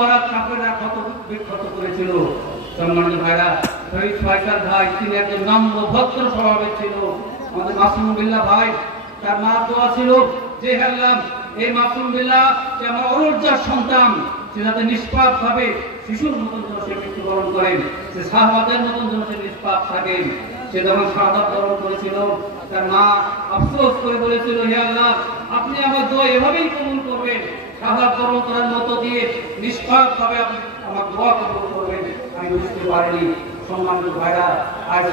মহারাজ কাফেররা কত বিক্ষত করেছিল। সম্মানিত ভাইরা, শহীদ ফয়সাল ভাই তিনি একজন নম্র ভদ্র স্বভাবের ছিল। আমাদের মাসুম বিল্লাহ ভাই, তার মা দোয়া ছিল যে আল্লাহ এই মাসুম বিল্লাহ সে আমার অরুজার সন্তান, সে যাতে নিষ্পাপ ভাবে শিশুর মতন যেন সে মৃত্যুবরণ করেন, সে সাহাবাদের মতন যেন সে নিষ্পাপ থাকেন। সে যখন শাহাদাত বরণ করেছিল, তার মা আফসোস করে বলেছিল, হে আল্লাহ, আপনি আমার দোয়া এভাবেই কবুল করবেন, শাহাদাত বরণ করার মতো দিয়ে নিষ্পাপ ভাবে আপনি আমার দোয়া কবুল করবেন। আমি বুঝতে পারিনি। সম্মানিত ভাইরা, আজ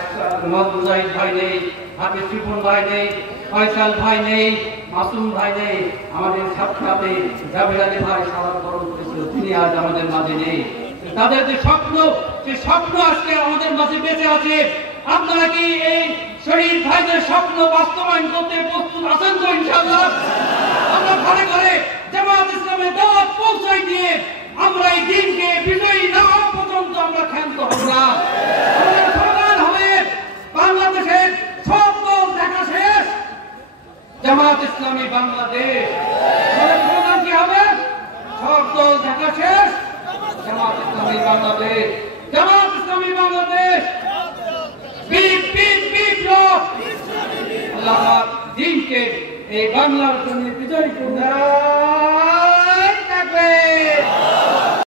মুজাহিদ ভাই নেই, হাফেজ শিপন ভাই নেই, ফয়সাল ভাই নেই, মাসুম ভাই নেই, আমাদের সাথে জাবের আলী ভাই শাহাদাত বরণ করেছিল, তিনি আজ আমাদের মাঝে নেই। তাদের যে স্বপ্ন, সে স্বপ্ন আজকে আমাদের মাঝে বেঁচে আছে। আপনারা কি এই শহীদ ভাইদের স্বপ্ন বাস্তবায়ন করতে প্রস্তুত আছেন তো? ইনশাআল্লাহ আমরা ঘরে ঘরে জামাত ইসলামের দাওয়াত পৌঁছাই দিয়ে আমরা এই দিনকে বিজয়ী না হওয়া পর্যন্ত আমরা ক্ষান্ত হব না। আমাদের সমাধান হবে বাংলাদেশের সব দল দেখা শেষ, জামাত ইসলামী বাংলাদেশ। আমাদের সমাধান কি হবে? সব দল দেখা শেষ, জামাত ইসলামী বাংলাদেশ, জামাত ইসলামী বাংলাদেশ। আল্লাহ দিনকে এই বাংলার জন্য বিজয়ী করুন।